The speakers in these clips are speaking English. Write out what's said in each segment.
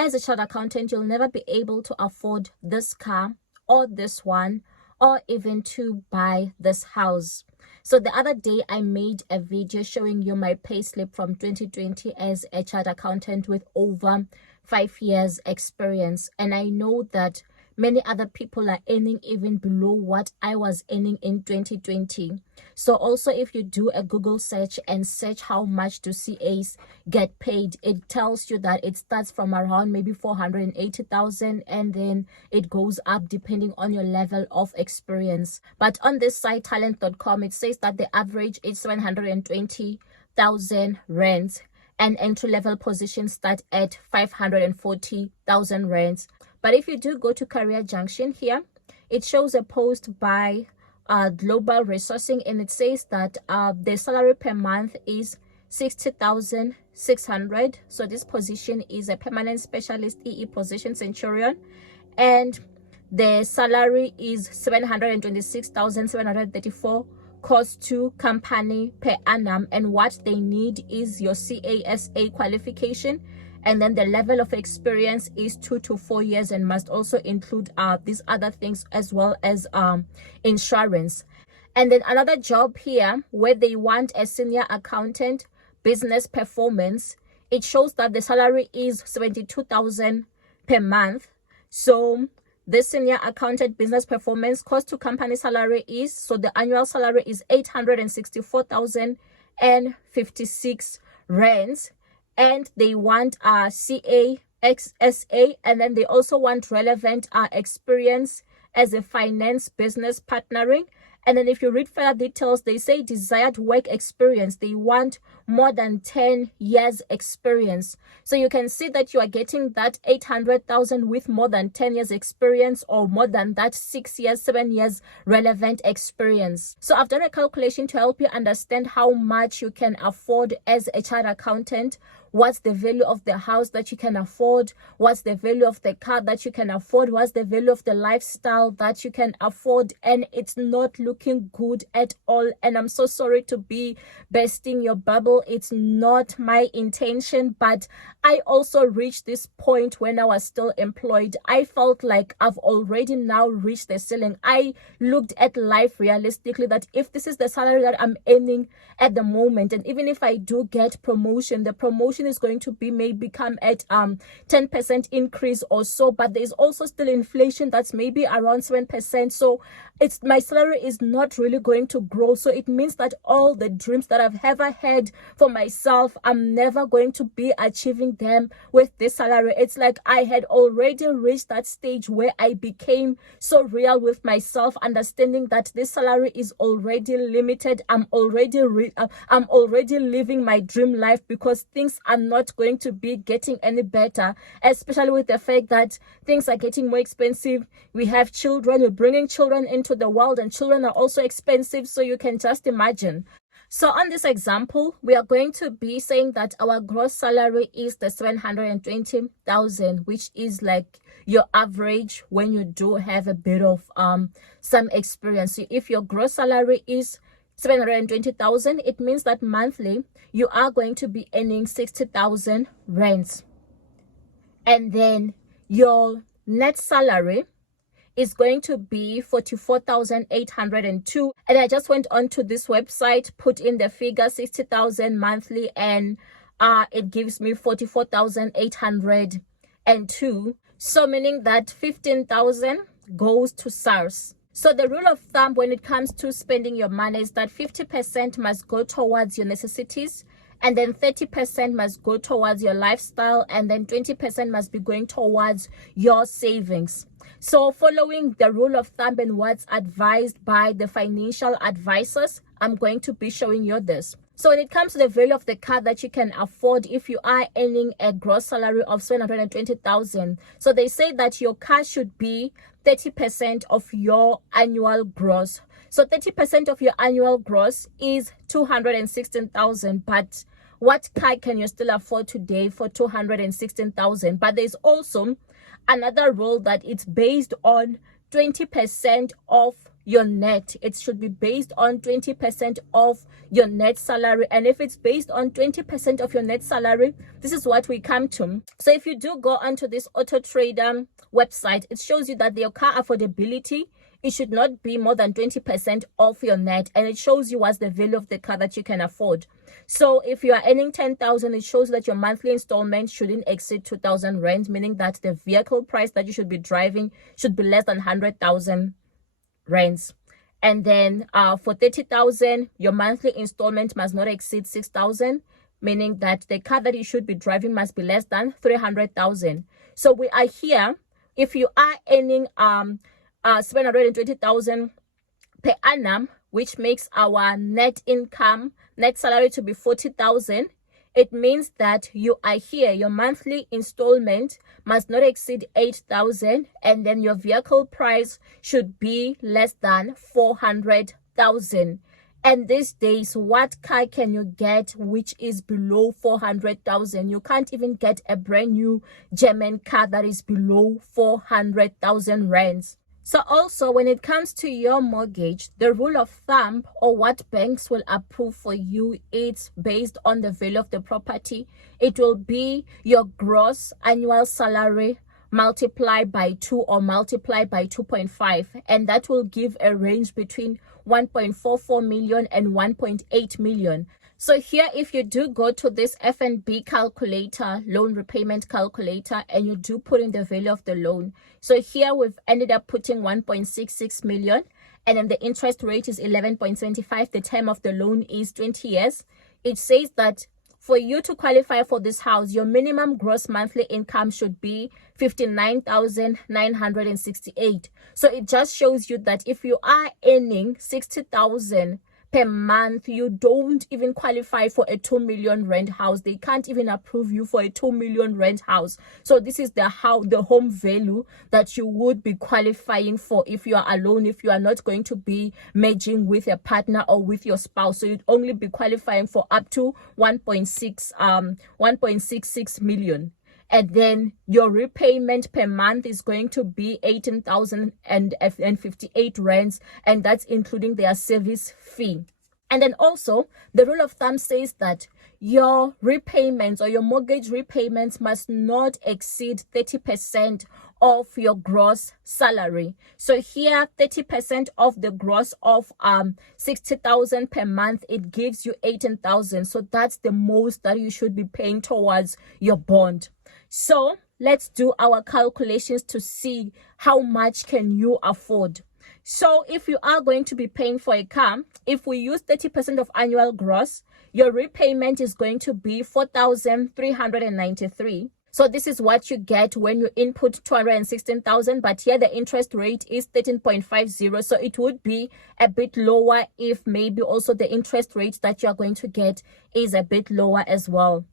as a chartered accountant, you'll never be able to afford this car or this one, or even to buy this house. So the other day I made a video showing you my payslip from 2020 as a chartered accountant with over 5 years experience, and I know that many other people are earning even below what I was earning in 2020. So also, if you do a Google search and search how much do CAs get paid, it tells you that it starts from around maybe 480,000, and then it goes up depending on your level of experience. But on this site, talent.com, it says that the average is 720,000 rands, and entry-level positions start at 540,000 rands. But if you do go to Career Junction here, it shows a post by Global Resourcing, and it says that the salary per month is 60,600. So this position is a permanent specialist EE position, Centurion, and the salary is 726,734 cost to company per annum, and what they need is your CASA qualification, and then the level of experience is 2 to 4 years, and must also include these other things as well as insurance. And then another job here where they want a senior accountant business performance, it shows that the salary is 72,000 per month. So the senior accountant business performance cost to company salary is, so the annual salary is 864,056 rands, and they want CAXSA, and then they also want relevant experience as a finance business partnering. And then if you read further details, they say desired work experience. They want more than 10 years experience. So you can see that you are getting that 800,000 with more than 10 years experience, or more than that 6 years, 7 years relevant experience. So I've done a calculation to help you understand how much you can afford as a chartered accountant. What's the value of the house that you can afford? What's the value of the car that you can afford? What's the value of the lifestyle that you can afford? And it's not looking good at all. And I'm so sorry to be bursting your bubble. It's not my intention, but I also reached this point when I was still employed. I felt like I've already now reached the ceiling. I looked at life realistically, that if this is the salary that I'm earning at the moment, and even if I do get promotion, the promotion is going to be maybe come at 10% increase or so, but there's also still inflation that's maybe around 7%. So it's, my salary is not really going to grow. So it means that all the dreams that I've ever had for myself, I'm never going to be achieving them with this salary. It's like I had already reached that stage where I became so real with myself, understanding that this salary is already limited. I'm already living my dream life, because things are not going to be getting any better, especially with the fact that things are getting more expensive. We have children, we're bringing children into the world, and children are also expensive. So you can just imagine. So on this example, we are going to be saying that our gross salary is the 720,000, which is like your average when you do have a bit of some experience. So if your gross salary is 720,000, it means that monthly you are going to be earning 60,000 rands, and then your net salary is going to be 44,802. And I just went on to this website, put in the figure 60,000 monthly, and it gives me 44,802. So meaning that 15,000 goes to SARS. So the rule of thumb when it comes to spending your money is that 50% must go towards your necessities, and then 30% must go towards your lifestyle, and then 20% must be going towards your savings. So following the rule of thumb and what's advised by the financial advisors, I'm going to be showing you this. So when it comes to the value of the car that you can afford, if you are earning a gross salary of 720,000, so they say that your car should be 30% of your annual gross. So 30% of your annual gross is 216,000. But what car can you still afford today for 216,000? But there's also another rule that it's based on 20% of your net. It should be based on 20% of your net salary. And if it's based on 20% of your net salary, this is what we come to. So if you do go onto this Auto Trader website, it shows you that your car affordability, it should not be more than 20% of your net, and it shows you what's the value of the car that you can afford. So if you are earning 10,000, it shows that your monthly installment shouldn't exceed 2,000 rand, meaning that the vehicle price that you should be driving should be less than 100,000 rands. And then for 30,000, your monthly installment must not exceed 6,000, meaning that the car that you should be driving must be less than 300,000. So we are here. If you are earning 720,000 per annum, which makes our net salary to be 40,000, it means that you are here. Your monthly installment must not exceed 8,000, and then your vehicle price should be less than 400,000. And these days, what car can you get which is below 400,000? You can't even get a brand new German car that is below 400,000 rands. So also, when it comes to your mortgage, the rule of thumb, or what banks will approve for you, it's based on the value of the property. It will be your gross annual salary multiplied by 2 or multiplied by 2.5, and that will give a range between 1.44 million and 1.8 million. So here, if you do go to this FNB calculator, loan repayment calculator, and you do put in the value of the loan. So here we've ended up putting 1.66 million, and then the interest rate is 11.25. The term of the loan is 20 years. It says that for you to qualify for this house, your minimum gross monthly income should be 59,968. So it just shows you that if you are earning 60,000 per month, you don't even qualify for a 2 million rent house. They can't even approve you for a 2 million rent house. So this is the home value that you would be qualifying for if you are alone, if you are not going to be merging with a partner or with your spouse. So you'd only be qualifying for up to 1.66 million. And then your repayment per month is going to be 18,058 rands, and that's including their service fee. And then also, the rule of thumb says that your repayments or your mortgage repayments must not exceed 30% of your gross salary. So here, 30% of the gross of 60,000 per month, it gives you 18,000. So that's the most that you should be paying towards your bond. So let's do our calculations to see how much can you afford. So if you are going to be paying for a car, if we use 30% of annual gross, your repayment is going to be 4,393. So this is what you get when you input 216,000, but here the interest rate is 13.50. So it would be a bit lower if maybe also the interest rate that you are going to get is a bit lower as well.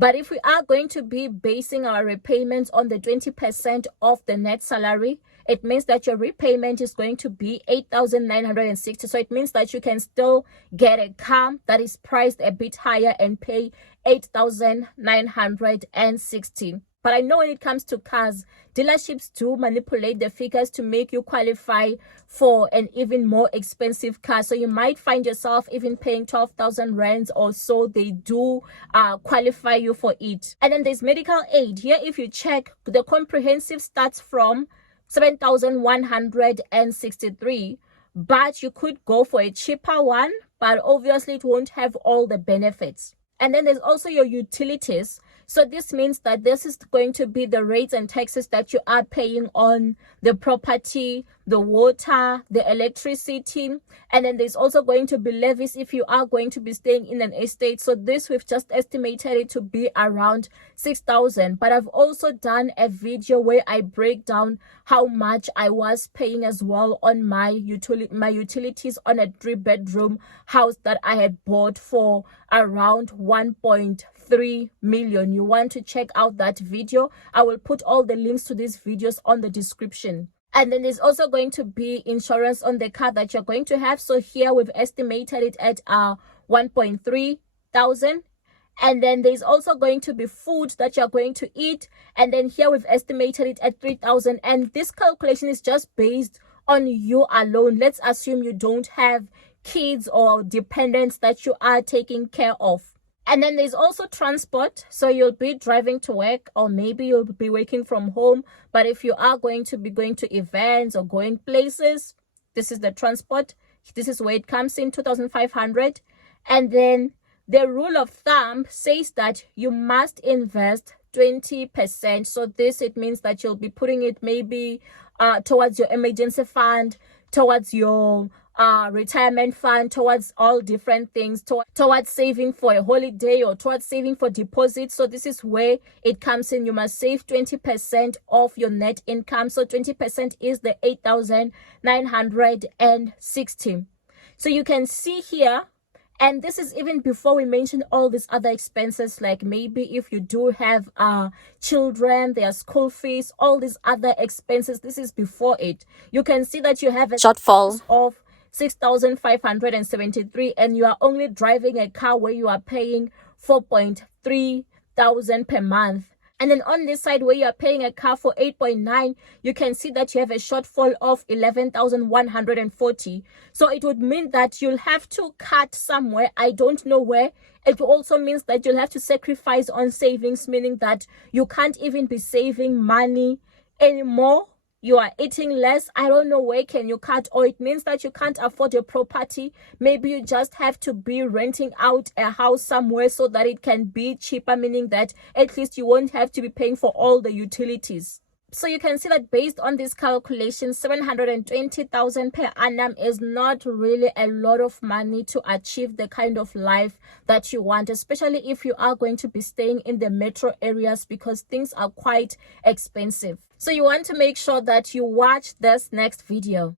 But if we are going to be basing our repayments on the 20% of the net salary, it means that your repayment is going to be 8,960. So it means that you can still get a car that is priced a bit higher and pay 8,960. But I know when it comes to cars, dealerships do manipulate the figures to make you qualify for an even more expensive car. So you might find yourself even paying 12,000 rands or so. They do qualify you for it. And then there's medical aid. Here, if you check, the comprehensive starts from 7,163. But you could go for a cheaper one, but obviously it won't have all the benefits. And then there's also your utilities. So this means that this is going to be the rates and taxes that you are paying on the property, the water, the electricity. And then there's also going to be levies if you are going to be staying in an estate. So this, we've just estimated it to be around 6,000. But I've also done a video where I break down how much I was paying as well on my utilities on a 3-bedroom house that I had bought for around 1.3 million. You want to check out that video? I will put all the links to these videos on the description. And then there's also going to be insurance on the car that you're going to have. So here we've estimated it at 1.3 thousand. And then there's also going to be food that you're going to eat. And then here we've estimated it at 3,000. And this calculation is just based on you alone. Let's assume you don't have kids or dependents that you are taking care of. And then there's also transport. So you'll be driving to work, or maybe you'll be working from home. But if you are going to be going to events or going places, this is the transport. This is where it comes in, 2,500. And then the rule of thumb says that you must invest 20%. So this, it means that you'll be putting it maybe towards your emergency fund, towards your retirement fund, towards all different things, towards saving for a holiday, or towards saving for deposits. So this is where it comes in. You must save 20% of your net income. So 20% is the 8,960. So you can see here, and this is even before we mention all these other expenses, like maybe if you do have children, their school fees, all these other expenses. This is before it. You can see that you have a shortfall of 6,573, and you are only driving a car where you are paying 4.3 thousand per month. And then on this side where you are paying a car for 8.9, you can see that you have a shortfall of 11,140. So it would mean that you'll have to cut somewhere. I don't know where. It also means that you'll have to sacrifice on savings, meaning that you can't even be saving money anymore. You are eating less. I don't know where can you cut, or it means that you can't afford a property. Maybe you just have to be renting out a house somewhere so that it can be cheaper, meaning that at least you won't have to be paying for all the utilities. So you can see that based on this calculation, 720,000 per annum is not really a lot of money to achieve the kind of life that you want, especially if you are going to be staying in the metro areas, because things are quite expensive. So you want to make sure that you watch this next video.